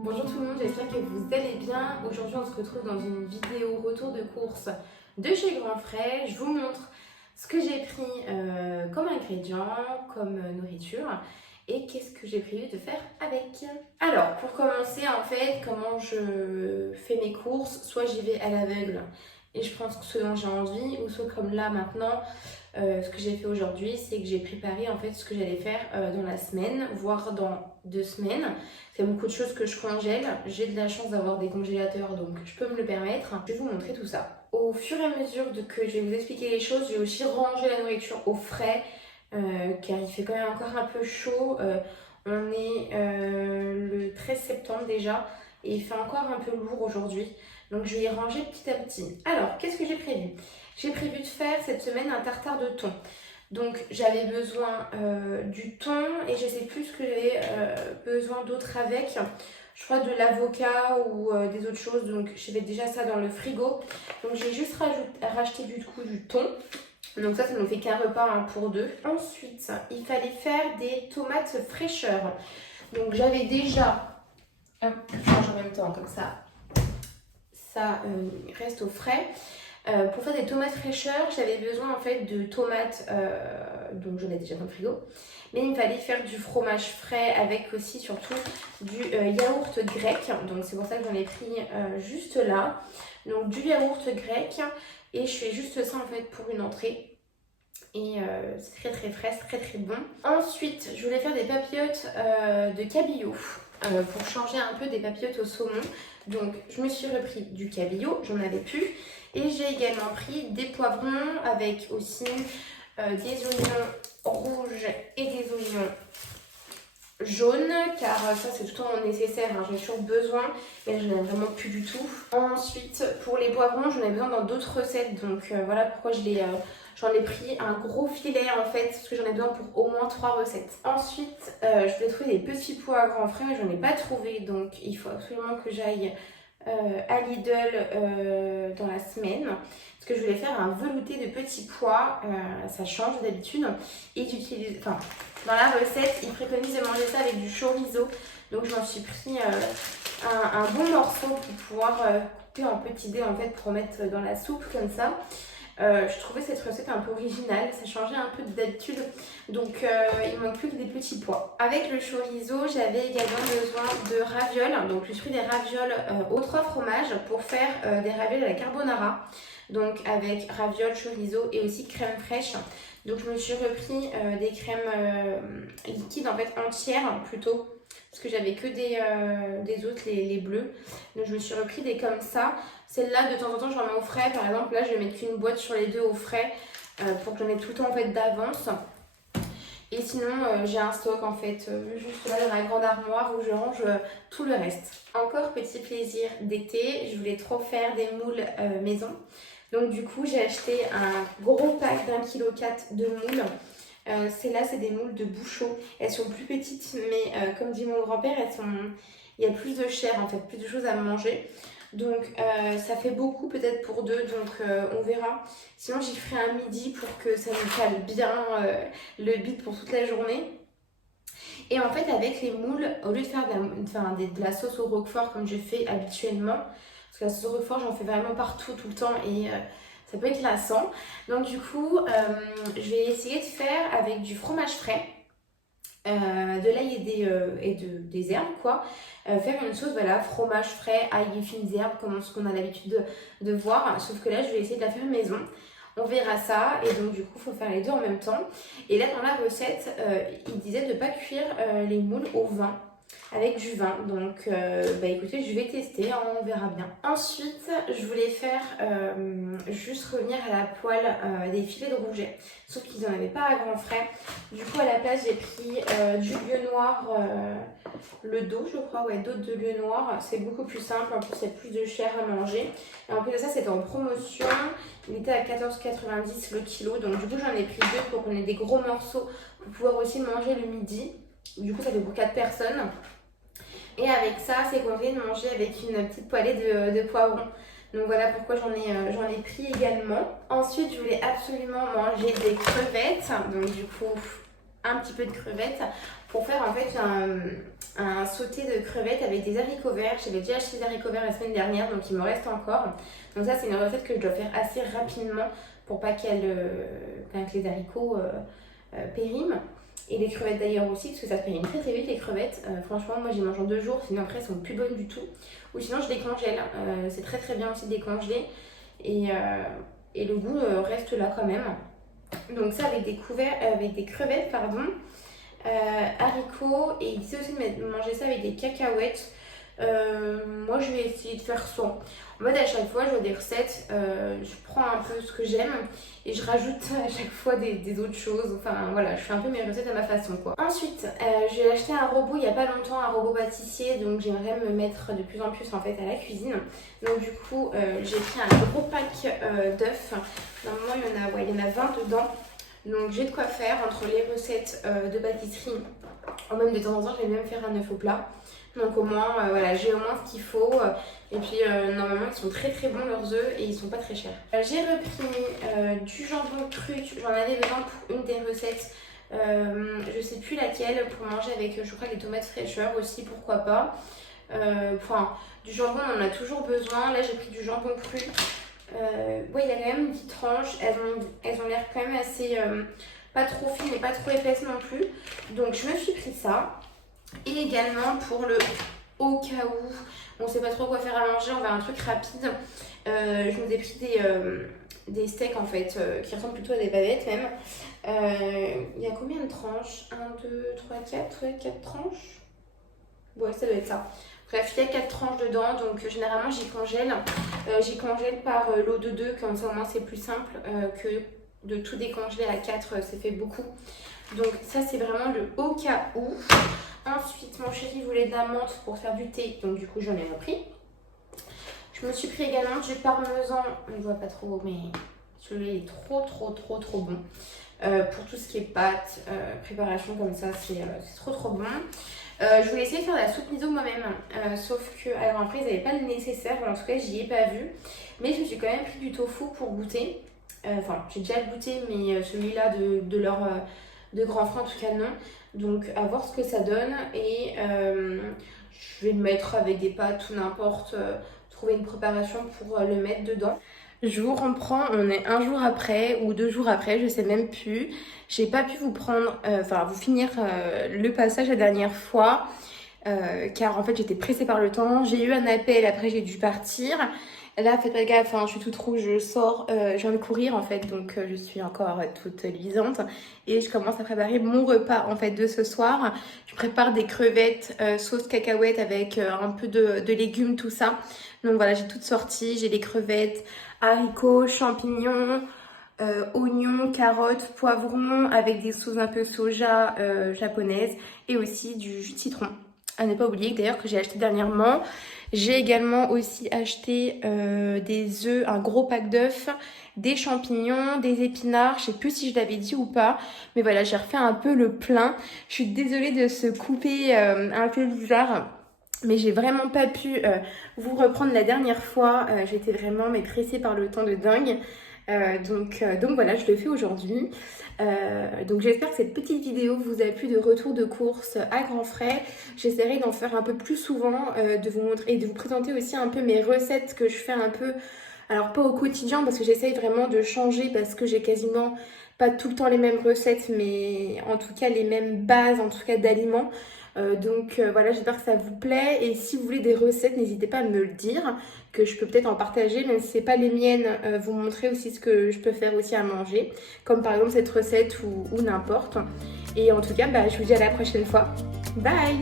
Bonjour tout le monde, j'espère que vous allez bien. Aujourd'hui on se retrouve dans une vidéo retour de course de chez Grand Frais. Je vous montre ce que j'ai pris comme ingrédients, comme nourriture et qu'est-ce que j'ai prévu de faire avec. Alors pour commencer en fait, comment je fais mes courses, soit j'y vais à l'aveugle et je prends ce dont j'ai envie, ou soit comme là maintenant, ce que j'ai fait aujourd'hui, c'est que j'ai préparé en fait ce que j'allais faire dans la semaine, voire dans 2 semaines. C'est beaucoup de choses que je congèle. J'ai de la chance d'avoir des congélateurs, donc je peux me le permettre. Je vais vous montrer tout ça. Au fur et à mesure que je vais vous expliquer les choses, je vais aussi ranger la nourriture au frais, car il fait quand même encore un peu chaud. On est le 13 septembre déjà, et il fait encore un peu lourd aujourd'hui. Donc je vais y ranger petit à petit. Alors, qu'est-ce que j'ai prévu? J'ai prévu de faire cette semaine un tartare de thon. Donc j'avais besoin du thon et je sais plus ce que j'avais besoin d'autre avec. Je crois de l'avocat ou des autres choses. Donc j'avais déjà ça dans le frigo. Donc j'ai juste racheté du coup du thon. Donc ça nous fait qu'un repas pour deux. Ensuite, il fallait faire des tomates fraîcheur. Donc j'avais déjà... Hop, je change en même temps comme ça. Ça reste au frais. Pour faire des tomates fraîcheur, j'avais besoin en fait de tomates, donc j'en ai déjà dans le frigo, mais il me fallait faire du fromage frais avec aussi surtout du yaourt grec, donc c'est pour ça que j'en ai pris juste là, donc du yaourt grec, et je fais juste ça en fait pour une entrée. Et c'est très frais, c'est très bon. Ensuite, je voulais faire des papillotes de cabillaud pour changer un peu des papillotes au saumon. Donc, je me suis repris du cabillaud, j'en avais plus. Et j'ai également pris des poivrons avec aussi des oignons rouges et des oignons jaunes, car ça c'est tout le temps nécessaire, hein. J'en ai toujours besoin, mais je n'en ai vraiment plus du tout. Ensuite, pour les poivrons, j'en ai besoin dans d'autres recettes, donc voilà pourquoi j'en ai pris un gros filet en fait, parce que j'en ai besoin pour au moins 3 recettes. Ensuite, je voulais trouver des petits pois à grands frais, mais j'en ai pas trouvé, donc il faut absolument que j'aille à Lidl dans la semaine, parce que je voulais faire un velouté de petits pois, ça change d'habitude, et dans la recette ils préconisent de manger ça avec du chorizo, donc je m'en suis pris un bon morceau pour pouvoir couper en petits dés en fait, pour mettre dans la soupe comme ça. Je trouvais cette recette un peu originale, ça changeait un peu d'habitude, donc il manque plus que des petits pois. Avec le chorizo, j'avais également besoin de ravioles, donc je suis pris des ravioles aux 3 fromages pour faire des ravioles à la carbonara, donc avec ravioles, chorizo et aussi crème fraîche. Donc je me suis repris des crèmes liquides en fait entières plutôt, parce que j'avais que des autres, les bleus. Donc je me suis repris des comme ça. Celle-là, de temps en temps, j'en mets au frais. Par exemple, là, je vais mettre une boîte sur les deux au frais pour que j'en ai tout le temps en fait d'avance. Et sinon, j'ai un stock en fait juste là dans la grande armoire où je range tout le reste. Encore petit plaisir d'été, je voulais trop faire des moules maison. Donc du coup, j'ai acheté un gros pack d'1,4 kg de moules. Celles-là, c'est des moules de Bouchot. Elles sont plus petites, mais comme dit mon grand-père, il y a plus de chair en fait, plus de choses à manger. Donc ça fait beaucoup peut-être pour deux, donc on verra. Sinon j'y ferai un midi pour que ça me cale bien le bide pour toute la journée. Et en fait avec les moules, au lieu de faire de la sauce au roquefort comme je fais habituellement, parce que la sauce au roquefort j'en fais vraiment partout tout le temps et ça peut être lassant. Donc du coup je vais essayer de faire avec du fromage frais. De l'ail et des herbes quoi, faire une sauce voilà, fromage frais, ail et fines herbes comme ce qu'on a l'habitude de voir, sauf que là je vais essayer de la faire maison, on verra ça, et donc du coup il faut faire les deux en même temps. Et là dans la recette il disait de ne pas cuire les moules au vin, avec du vin, donc écoutez, je vais tester, hein, on verra bien. Ensuite je voulais faire juste revenir à la poêle des filets de rouget, sauf qu'ils n'en avaient pas à grands frais. Du coup à la place j'ai pris du lieu noir, le dos je crois, ouais, dos de lieu noir, c'est beaucoup plus simple, en plus il y a plus de chair à manger. Et en plus de ça c'était en promotion, il était à 14,90 le kilo, donc du coup j'en ai pris 2 pour qu'on ait des gros morceaux pour pouvoir aussi manger le midi. Du coup ça fait pour 4 personnes. Et avec ça, c'est qu'on vient de manger avec une petite poêlée de poivrons. Donc voilà pourquoi j'en ai pris également. Ensuite, je voulais absolument manger des crevettes. Donc du coup, un petit peu de crevettes pour faire en fait un sauté de crevettes avec des haricots verts. J'avais déjà acheté des haricots verts la semaine dernière, donc il me reste encore. Donc ça, c'est une recette que je dois faire assez rapidement pour pas que les haricots périment. Et les crevettes d'ailleurs aussi, parce que ça se périme très très vite les crevettes. Franchement, moi j'y mange en 2 jours, sinon après elles sont plus bonnes du tout. Ou sinon je les congèle, c'est très très bien aussi de les congeler. Et le goût reste là quand même. Donc ça avec des crevettes, pardon. Haricots, et il disait aussi de manger ça avec des cacahuètes. Moi je vais essayer de faire ça. En mode à chaque fois je vois des recettes, je prends un peu ce que j'aime et je rajoute à chaque fois des autres choses. Enfin voilà, je fais un peu mes recettes à ma façon quoi. Ensuite j'ai acheté un robot il n'y a pas longtemps, un robot pâtissier, donc j'aimerais me mettre de plus en plus en fait à la cuisine. Donc du coup j'ai pris un gros pack d'œufs. Normalement il y en a 20 dedans. Donc j'ai de quoi faire entre les recettes de pâtisserie. Même de temps en temps, je vais même faire un œuf au plat. Donc au moins, voilà, j'ai au moins ce qu'il faut. Et puis normalement, ils sont très très bons leurs œufs et ils sont pas très chers. J'ai repris du jambon cru. J'en avais besoin pour une des recettes. Je sais plus laquelle, pour manger avec, je crois, les tomates fraîcheur aussi, pourquoi pas. Enfin, du jambon, on en a toujours besoin. Là, j'ai pris du jambon cru. Ouais, il y a quand même une petite tranche. Elles ont l'air quand même assez pas trop fines et pas trop épaisses non plus. Donc je me suis pris ça. Et également pour le au cas où on ne sait pas trop quoi faire à manger, on va un truc rapide. Je nous ai pris des steaks en fait qui ressemblent plutôt à des bavettes même. Il y a combien de tranches? 1, 2, 3, 4, ouais, 4 tranches. Ouais, ça doit être ça. Bref, il y a 4 tranches dedans, donc généralement j'y congèle. J'y congèle par lot de 2, comme ça au moins c'est plus simple que de tout décongeler à 4, ça fait beaucoup. Donc ça c'est vraiment le au cas où. Ensuite, mon chéri voulait de la menthe pour faire du thé, donc du coup j'en ai repris. Je me suis pris également du parmesan, on ne voit pas trop, mais celui-là est trop bon. Pour tout ce qui est pâtes, préparation comme ça, c'est trop bon. Je voulais essayer de faire de la soupe miso moi-même, sauf que, alors après ils n'avaient pas le nécessaire, en tout cas j'y ai pas vu. Mais je me suis quand même pris du tofu pour goûter. Enfin, j'ai déjà goûté, mais celui-là de grand frère en tout cas non. Donc à voir ce que ça donne et je vais le mettre avec des pâtes ou n'importe, trouver une préparation pour le mettre dedans. Je vous reprends, on est 1 jour après ou 2 jours après, je sais même plus. J'ai pas pu vous finir le passage la dernière fois car en fait j'étais pressée par le temps. J'ai eu un appel, après j'ai dû partir. Là, faites pas gaffe, je suis toute rouge, je sors, je viens de courir en fait, donc je suis encore toute luisante. Et je commence à préparer mon repas en fait de ce soir. Je prépare des crevettes sauce cacahuète avec un peu de légumes, tout ça. Donc voilà, j'ai tout sorti, j'ai les crevettes, haricots, champignons, oignons, carottes, poivrons avec des sauces un peu soja japonaises et aussi du jus de citron. À ne pas oublier d'ailleurs que j'ai acheté dernièrement. J'ai également aussi acheté des œufs, un gros pack d'œufs, des champignons, des épinards. Je sais plus si je l'avais dit ou pas, mais voilà, j'ai refait un peu le plein. Je suis désolée de ce couper un peu bizarre, mais j'ai vraiment pas pu vous reprendre la dernière fois. J'étais vraiment pressée par le temps de dingue. Donc voilà, je le fais aujourd'hui. Donc j'espère que cette petite vidéo vous a plu de retour de course à grands frais. J'essaierai d'en faire un peu plus souvent, de vous montrer et de vous présenter aussi un peu mes recettes que je fais un peu, alors pas au quotidien parce que j'essaye vraiment de changer parce que j'ai quasiment pas tout le temps les mêmes recettes, mais en tout cas les mêmes bases, en tout cas d'aliments. Donc voilà, j'espère que ça vous plaît et si vous voulez des recettes, n'hésitez pas à me le dire, que je peux peut-être en partager, même si c'est pas les miennes, vous montrer aussi ce que je peux faire aussi à manger, comme par exemple cette recette ou n'importe. Et en tout cas, je vous dis à la prochaine fois. Bye!